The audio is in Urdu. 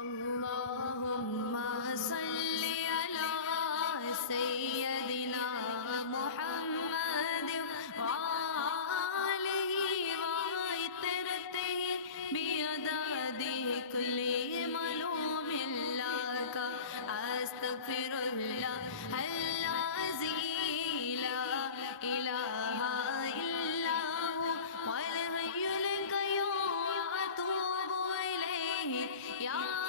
اللهم صل على سيدنا محمد وآله وعطرته بعدد كل معلوم لك أستغفر الله الذي لا إله إلا هو والحي القيوم وأتوب إليه يا